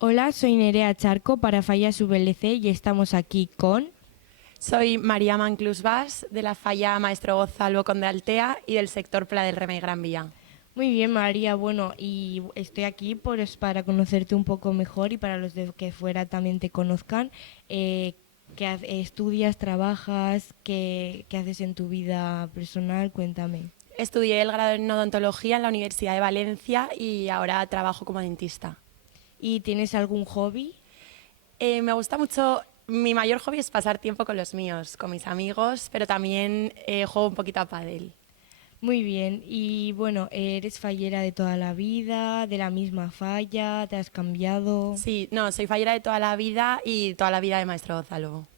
Hola, soy Nerea Charco para Fallas VLC y estamos aquí con... Soy María Manclús Bas, de la Falla Maestro Gonzalo Conde Altea y del sector Pla del Remei Gran Vía. Muy bien, María. Bueno, y estoy aquí para conocerte un poco mejor y para los de que fuera también te conozcan. ¿Qué estudias, trabajas? ¿Qué haces en tu vida personal? Cuéntame. Estudié el grado en odontología en la Universidad de Valencia y ahora trabajo como dentista. ¿Y tienes algún hobby? Me gusta mucho, mi mayor hobby es pasar tiempo con los míos, con mis amigos, pero también juego un poquito a pádel. Muy bien. Y bueno, ¿eres fallera de toda la vida, de la misma falla? ¿Te has cambiado? Sí, no, soy fallera de toda la vida y toda la vida de Maestro Gonzalo.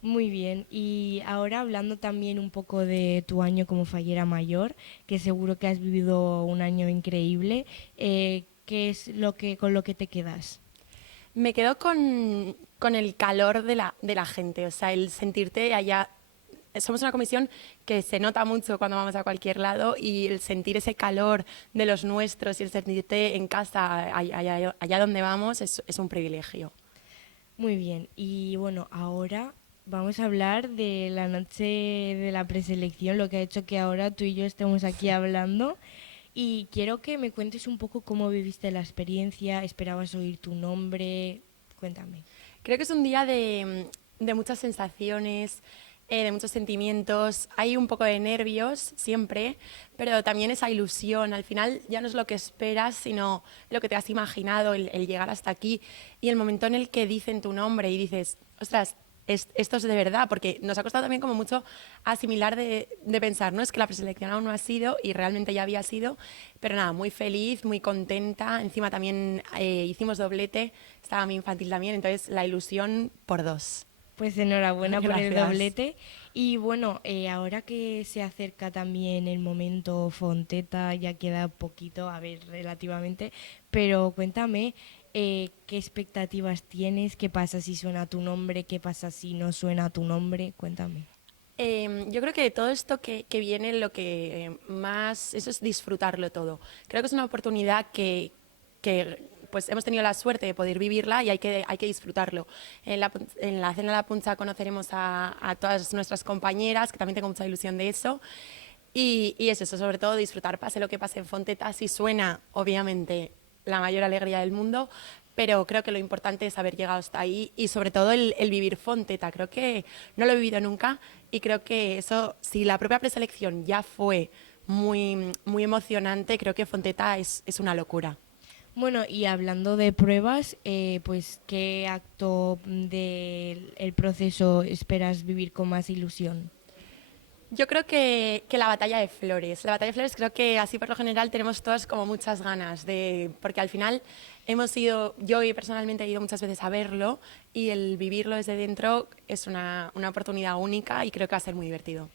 Muy bien, y ahora hablando también un poco de tu año como fallera mayor, que seguro que has vivido un año increíble, ¿qué es lo que con lo que te quedas? Me quedo con el calor de la gente, o sea, el sentirte allá. Somos una comisión que se nota mucho cuando vamos a cualquier lado y el sentir ese calor de los nuestros y el sentirte en casa allá donde vamos es un privilegio. Muy bien, y bueno, ahora vamos a hablar de la noche de la preselección, lo que ha hecho que ahora tú y yo estemos aquí hablando. Y quiero que me cuentes un poco cómo viviste la experiencia, esperabas oír tu nombre, cuéntame. Creo que es un día de muchas sensaciones, de muchos sentimientos. Hay un poco de nervios siempre, pero también esa ilusión. Al final ya no es lo que esperas, sino lo que te has imaginado, el llegar hasta aquí y el momento en el que dicen tu nombre y dices, ostras, esto es de verdad, porque nos ha costado también como mucho asimilar de pensar, ¿no? Es que la preselección aún no ha sido y realmente ya había sido, pero nada, muy feliz, muy contenta. Encima también hicimos doblete, estaba mi infantil también, entonces la ilusión por dos. Pues enhorabuena por el Gracias. doblete. Y bueno, ahora que se acerca también el momento Fonteta, ya queda poquito, a ver, relativamente, pero cuéntame, ¿qué expectativas tienes? ¿Qué pasa si suena tu nombre? ¿Qué pasa si no suena tu nombre? Cuéntame. Yo creo que de todo esto que viene, lo que más, eso es disfrutarlo todo. Creo que es una oportunidad que pues hemos tenido la suerte de poder vivirla y hay que disfrutarlo. En la cena de la puncha conoceremos a todas nuestras compañeras, que también tengo mucha ilusión de eso. Y es eso, sobre todo disfrutar, pase lo que pase en Fonteta. Si suena, obviamente, la mayor alegría del mundo, pero creo que lo importante es haber llegado hasta ahí y sobre todo el vivir Fonteta. Creo que no lo he vivido nunca y creo que eso, si la propia preselección ya fue muy emocionante, creo que Fonteta es una locura. Bueno, y hablando de pruebas, pues ¿qué acto del proceso esperas vivir con más ilusión? Yo creo que la batalla de flores. La batalla de flores creo que así por lo general tenemos todas como muchas ganas de, porque al final hemos ido, yo personalmente he ido muchas veces a verlo y el vivirlo desde dentro es una oportunidad única y creo que va a ser muy divertido.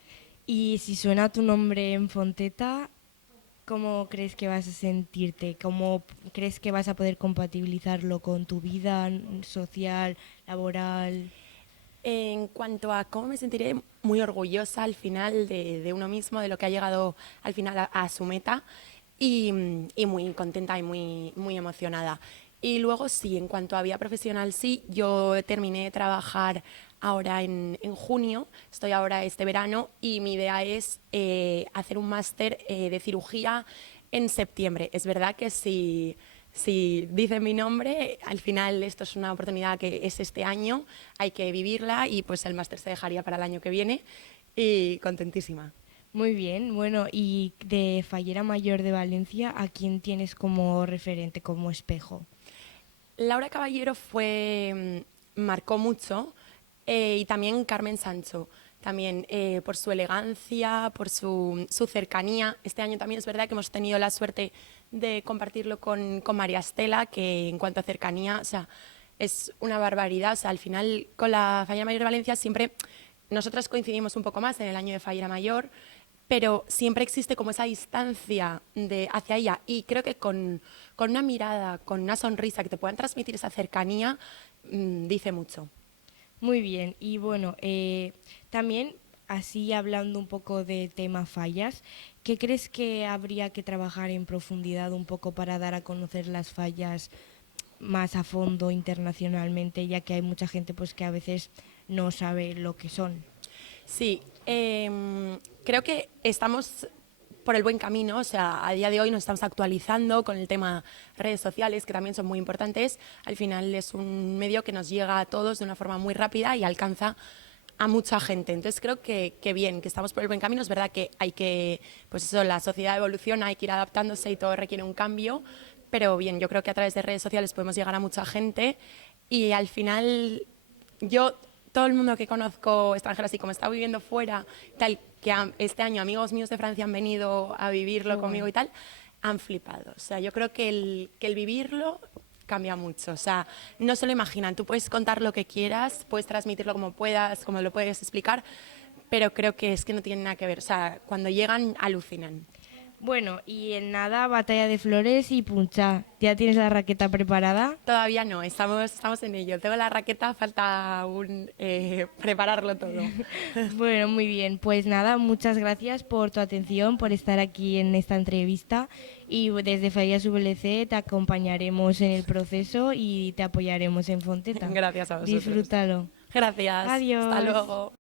Y si suena tu nombre en Fonteta, ¿cómo crees que vas a sentirte? ¿Cómo crees que vas a poder compatibilizarlo con tu vida social, laboral? En cuanto a cómo me sentiré muy orgullosa al final de uno mismo, de lo que ha llegado al final a su meta y muy contenta y muy emocionada. Y luego sí, en cuanto a vida profesional, sí, yo terminé de trabajar ahora en junio, estoy ahora este verano y mi idea es hacer un máster de cirugía en septiembre. Es verdad que si dicen mi nombre, al final esto es una oportunidad que es este año, hay que vivirla y pues el máster se dejaría para el año que viene y contentísima. Muy bien, bueno, y de Fallera Mayor de Valencia, ¿a quién tienes como referente, como espejo? Laura Caballero marcó mucho y también Carmen Sancho, también por su elegancia, por su cercanía. Este año también es verdad que hemos tenido la suerte de compartirlo con María Estela, que en cuanto a cercanía, o sea, es una barbaridad. O sea, al final con la Fallera Mayor de Valencia siempre nosotras coincidimos un poco más en el año de Fallera Mayor, pero siempre existe como esa distancia hacia ella y creo que con una mirada, con una sonrisa que te puedan transmitir esa cercanía, dice mucho. Muy bien, y bueno, también así hablando un poco de tema fallas, ¿qué crees que habría que trabajar en profundidad un poco para dar a conocer las fallas más a fondo internacionalmente, ya que hay mucha gente pues que a veces no sabe lo que son? Sí, creo que estamos por el buen camino, o sea, a día de hoy nos estamos actualizando con el tema redes sociales, que también son muy importantes. Al final es un medio que nos llega a todos de una forma muy rápida y alcanza a mucha gente. Entonces creo que bien, que estamos por el buen camino. Es verdad que hay que, pues eso, la sociedad evoluciona, hay que ir adaptándose y todo requiere un cambio, pero bien, yo creo que a través de redes sociales podemos llegar a mucha gente y al final yo, todo el mundo que conozco extranjero, así como está viviendo fuera, tal, que este año amigos míos de Francia han venido a Qué vivirlo conmigo guay. y tal, han flipado. O sea, yo creo que el vivirlo cambia mucho. O sea, no se lo imaginan. Tú puedes contar lo que quieras, puedes transmitirlo como puedas, como lo puedes explicar, pero creo que es que no tiene nada que ver. O sea, cuando llegan, alucinan. Bueno, y en nada, batalla de flores y puncha. ¿Ya tienes la raqueta preparada? Todavía no, estamos en ello. Tengo la raqueta, falta aún prepararlo todo. Bueno, muy bien. Pues nada, muchas gracias por tu atención, por estar aquí en esta entrevista. Y desde Fallas VLC te acompañaremos en el proceso y te apoyaremos en Fonteta. Gracias a vosotros. Disfrútalo. Gracias. Hasta Adiós. luego.